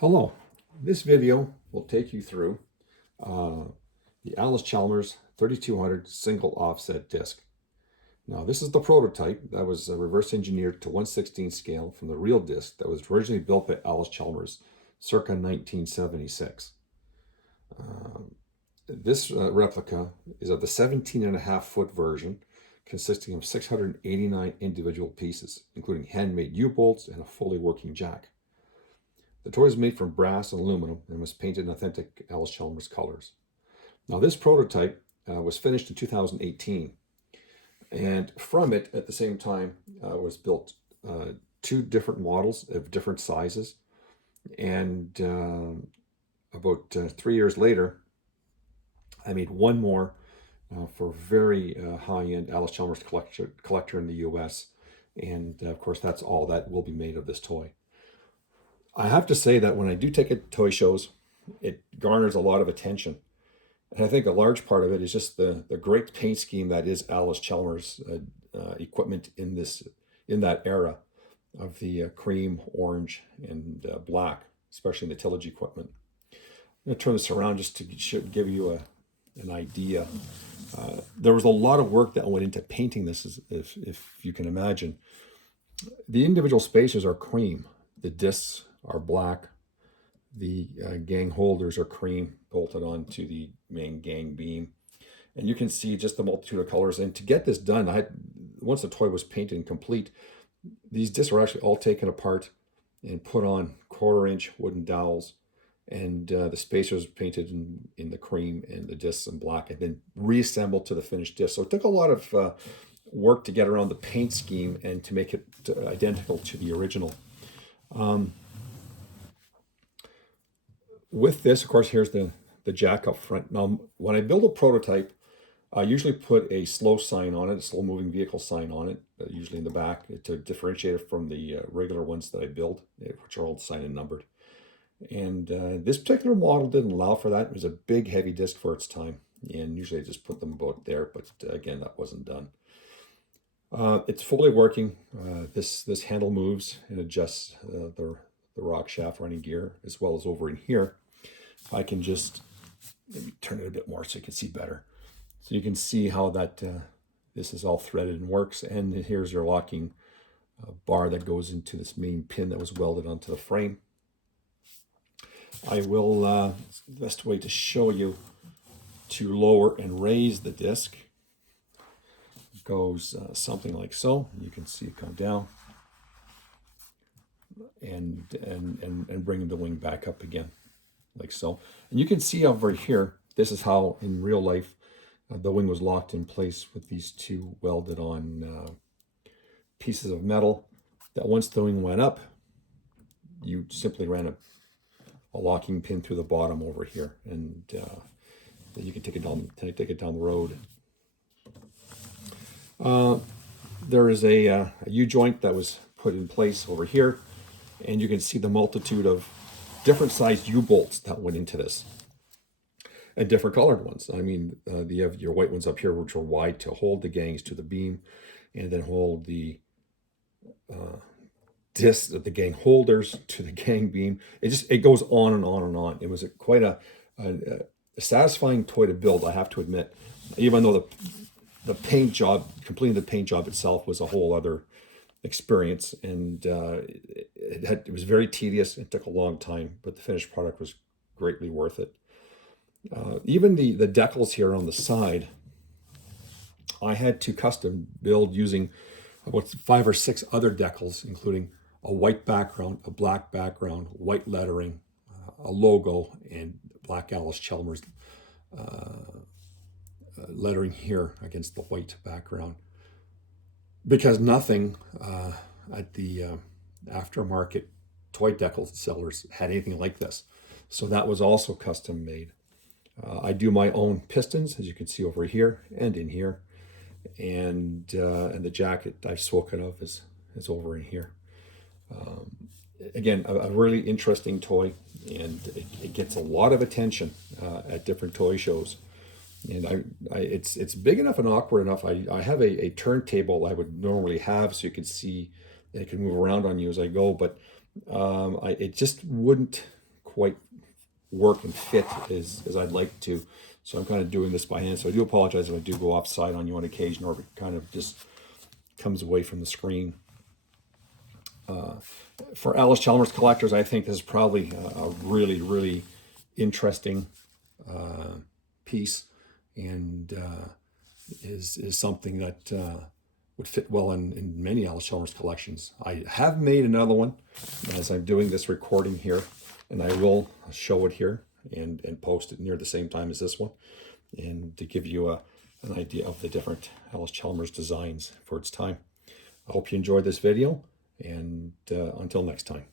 Hello, this video will take you through uh, the Allis Chalmers 3200 single offset disc. Now this is the prototype that was reverse engineered to 1/16 scale from the real disc that was originally built by Allis Chalmers circa 1976. This replica is of the 17.5-foot version consisting of 689 individual pieces, including handmade U-bolts and a fully working jack. The toy is made from brass and aluminum and was painted in authentic Allis Chalmers colors. Now this prototype was finished in 2018, and from it at the same time was built two different models of different sizes, and about 3 years later I made one more for very high-end Allis Chalmers collector in the US, and of course that's all that will be made of this toy. I have to say that when I do take it to toy shows, it garners a lot of attention. And I think a large part of it is just the great paint scheme that is Allis Chalmers equipment in that era of the cream, orange, and black, especially in the tillage equipment. I'm going to turn this around just to give you an idea. There was a lot of work that went into painting this, if you can imagine. The individual spacers are cream. The discs are black. The gang holders are cream, bolted onto the main gang beam. And you can see just the multitude of colors. And to get this done, once the toy was painted and complete, these discs were actually all taken apart and put on 1/4-inch wooden dowels. And the spacers painted in the cream and the discs in black, and then reassembled to the finished disc. So it took a lot of work to get around the paint scheme and to make it identical to the original. With this, of course, here's the jack up front. Now, when I build a prototype, I usually put a slow sign on it, a slow moving vehicle sign on it, usually in the back, to differentiate it from the regular ones that I build, which are all signed and numbered. And this particular model didn't allow for that. It was a big, heavy disc for its time, and usually I just put them about there, but again, that wasn't done. It's fully working. This handle moves and adjusts the rock shaft running gear, as well as over in here. I can just maybe turn it a bit more so you can see better. So you can see how that this is all threaded and works. And here's your locking bar that goes into this main pin that was welded onto the frame. I will, the best way to show you to lower and raise the disc goes something like so. You can see it come down and bring the wing back up again, like so. And you can see over here, this is how in real life the wing was locked in place with these two welded on pieces of metal that once the wing went up, you simply ran a locking pin through the bottom over here, and then you can take it down the road. There is a U-joint that was put in place over here, and you can see the multitude of different sized U-bolts that went into this, and different colored ones. I mean, you have your white ones up here, which are wide to hold the gangs to the beam, and then hold the discs, the gang holders to the gang beam. It goes on and on and on. It was quite a satisfying toy to build, I have to admit, even though the paint job, completing the paint job itself, was a whole other experience, and it was very tedious. It took a long time, but the finished product was greatly worth it. Even the decals here on the side, I had to custom build using about 5 or 6 other decals, including a white background, a black background, white lettering, a logo, and black Allis Chalmers lettering here against the white background, because nothing at the aftermarket toy decal sellers had anything like this. So that was also custom made. I do my own pistons, as you can see over here and in here, and the jacket I've spoken of is over in here. Again, a really interesting toy, and it gets a lot of attention at different toy shows. And it's big enough and awkward enough. I have a turntable I would normally have, so you can see it can move around on you as I go, but it just wouldn't quite work and fit as I'd like to. So I'm kind of doing this by hand. So I do apologize if I do go offside on you on occasion, or if it kind of just comes away from the screen. For Allis Chalmers collectors, I think this is probably a really, really interesting piece, and is something that would fit well in many Allis Chalmers collections. I have made another one as I'm doing this recording here, and I will show it here and post it near the same time as this one, and to give you an idea of the different Allis Chalmers designs for its time. I hope you enjoyed this video, and until next time.